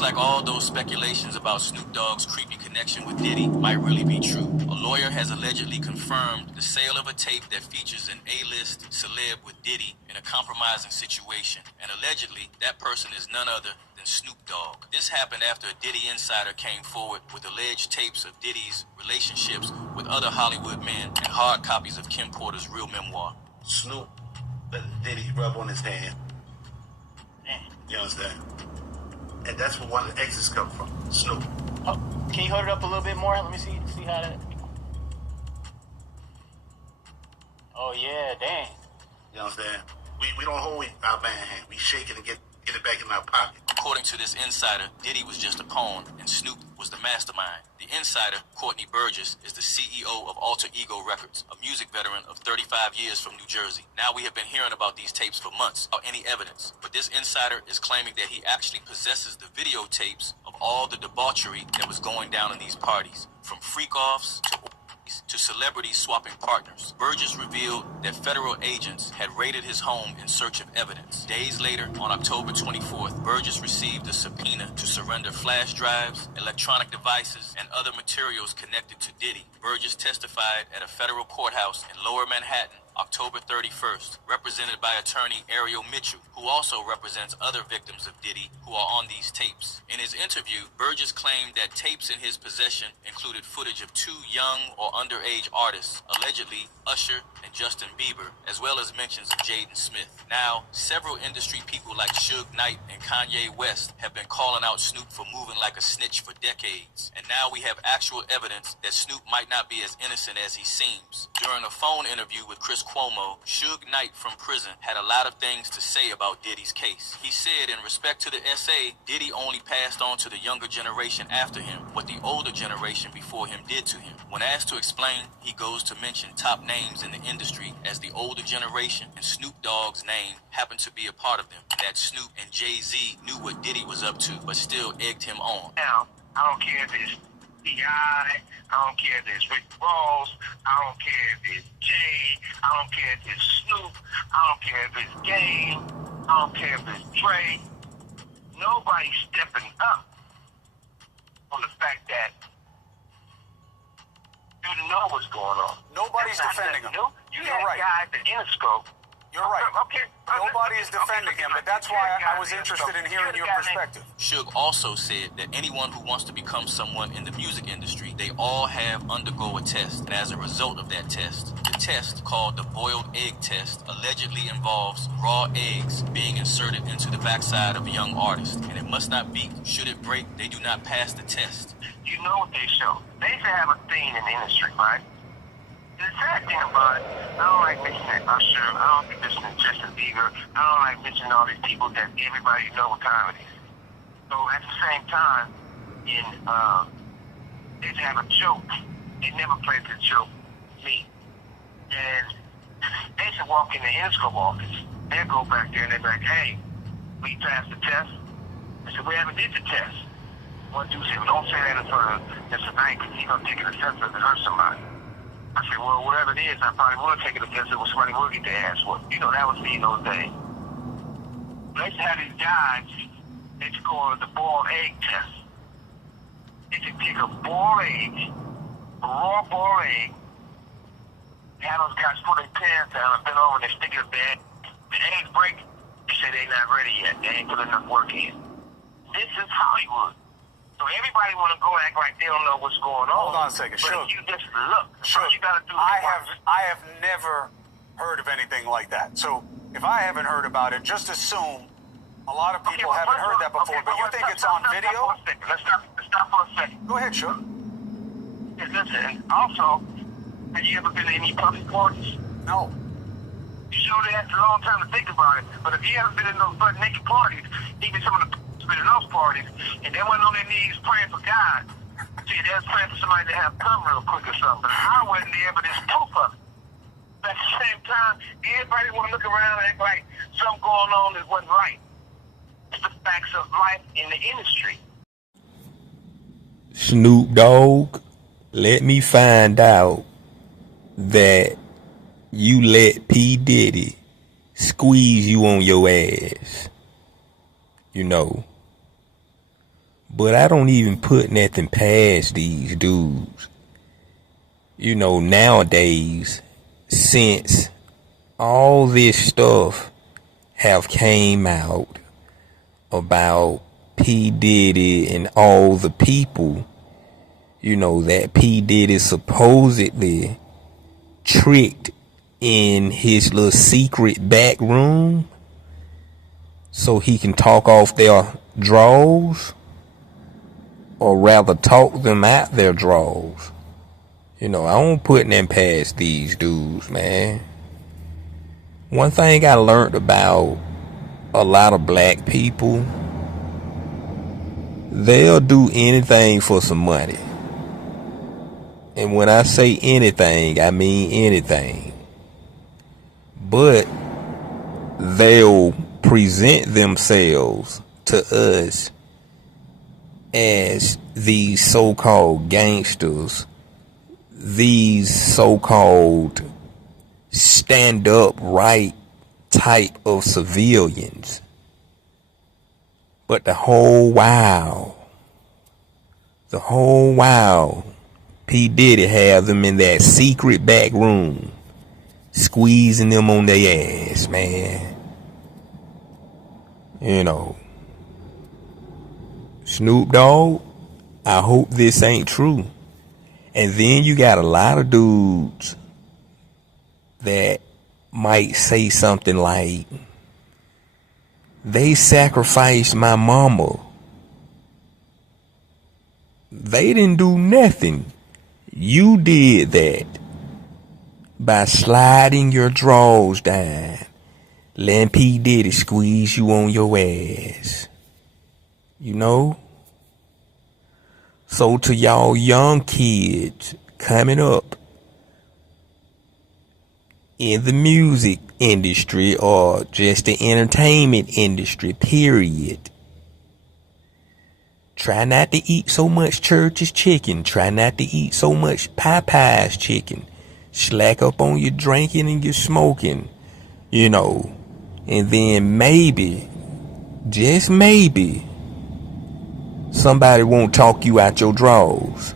Looks like all those speculations about Snoop Dogg's creepy connection with Diddy might really be true. A lawyer has allegedly confirmed the sale of a tape that features an A-list celeb with Diddy in a compromising situation, and allegedly that person is none other than Snoop Dogg. This happened after a Diddy insider came forward with alleged tapes of Diddy's relationships with other Hollywood men and hard copies of Kim Porter's real memoir. Snoop let Diddy rub on his hand. You understand? And that's where one of the exes come from, Snoop. Oh, can you hold it up a little bit more? Let me see how that... Oh, yeah, dang. You understand? We don't hold our man hand. We shake it and get it back in our pocket. According to this insider, Diddy was just a pawn, and Snoop was the mastermind. The insider, Courtney Burgess, is the CEO of Alter Ego Records, a music veteran of 35 years from New Jersey. Now we have been hearing about these tapes for months without any evidence, but this insider is claiming that he actually possesses the videotapes of all the debauchery that was going down in these parties, from freak-offs to celebrities swapping partners. Burgess revealed that federal agents had raided his home in search of evidence. Days later, on October 24th, Burgess received a subpoena to surrender flash drives, electronic devices, and other materials connected to Diddy. Burgess testified at a federal courthouse in Lower Manhattan October 31st, represented by attorney Ariel Mitchell, who also represents other victims of Diddy who are on these tapes. In his interview, Burgess claimed that tapes in his possession included footage of two young or underage artists, allegedly Usher and Justin Bieber, as well as mentions of Jaden Smith. Now, several industry people like Suge Knight and Kanye West have been calling out Snoop for moving like a snitch for decades. And now we have actual evidence that Snoop might not be as innocent as he seems. During a phone interview with Chris Cuomo, Suge Knight from prison had a lot of things to say about Diddy's case. He said in respect to the SA, Diddy only passed on to the younger generation after him what the older generation before him did to him. When asked to explain, he goes to mention top names in the industry as the older generation, and Snoop Dogg's name happened to be a part of them. That Snoop and Jay-Z knew what Diddy was up to, but still egged him on. Now, I don't care if it's T.I., I don't care if it's Rick Ross, I don't care if it's Jay, I don't care if it's Snoop, I don't care if it's Game, I don't care if it's Dre. Nobody's stepping up on the fact that you know what's going on. Nobody's defending him. You have guys at Interscope. You're right. Okay. Nobody is defending him, but that's why I was interested in hearing your perspective. Suge also said that anyone who wants to become someone in the music industry, they all have undergo a test. And as a result of that test, the test, called the boiled egg test, allegedly involves raw eggs being inserted into the backside of a young artist. And it must not beat. Should it break, they do not pass the test. You know what they show. They used to have a thing in the industry, right? The sad thing about it, I don't like mentioning Usher, I don't like mentioning Justin Bieber, I don't like mentioning all these people that everybody know what time it is. So at the same time, they used to have a joke. They never played the joke with me. And they used to walk in the Interscope office. They'd go back there and they'd be like, hey, we passed the test. I said, we haven't did the test. One dude said, well, don't say that in front of Mr. Knight because he's going to take it offensive and hurt somebody. I said, well, whatever it is, I probably would take it offensive when somebody would get their ass whooped. You know, that was me in those days. They used to have these guys, they used to call it the boiled egg test. They used to take a boiled egg, a raw boiled egg, have those guys put their pants down and bend over and they stick it in the egg. The eggs break, they say they're not ready yet. They ain't put enough work in. This is Hollywood. So everybody want to go act like they don't know what's going on. Hold on a second, But if you just look, all you got to do is I have never heard of anything like that. So if I haven't heard about it, just assume a lot of people haven't heard that before. But you think it's on video? Let's stop for a second. Go ahead, sure. Listen, also, have you ever been to any public parties? No. You sure that's a long time to think about it. But if you haven't been in those butt naked parties, even some of the been in those parties, and they went on their knees praying for God. See, they was praying for somebody to have come real quick or something. But I wasn't there, but there's proof of it. But at the same time, everybody want to look around and act like something going on that wasn't right. It's the facts of life in the industry. Snoop Dogg, let me find out that you let P. Diddy squeeze you on your ass. You know, But I don't even put nothing past these dudes. You know, nowadays, since all this stuff have came out about P. Diddy and all the people, you know, that P. Diddy supposedly tricked in his little secret back room so he can talk off their draws, or rather talk them out their draws. You know, I don't put them past these dudes, man. One thing I learned about a lot of black people, they'll do anything for some money. And when I say anything, I mean anything. But they'll present themselves to us as these so-called gangsters, these so-called stand-up right type of civilians. But the whole while, P. Diddy have them in that secret back room, squeezing them on their ass, man. You know, Snoop Dogg, I hope this ain't true. And then you got a lot of dudes that might say something like, they sacrificed my mama. They didn't do nothing. You did that by sliding your drawers down, letting P. Diddy squeeze you on your ass. You know? So to y'all young kids coming up in the music industry or just the entertainment industry, period, try not to eat so much Church's chicken. Try not to eat so much Popeye's chicken. Slack up on your drinking and your smoking, you know. And then maybe, just maybe, somebody won't talk you out your drawers.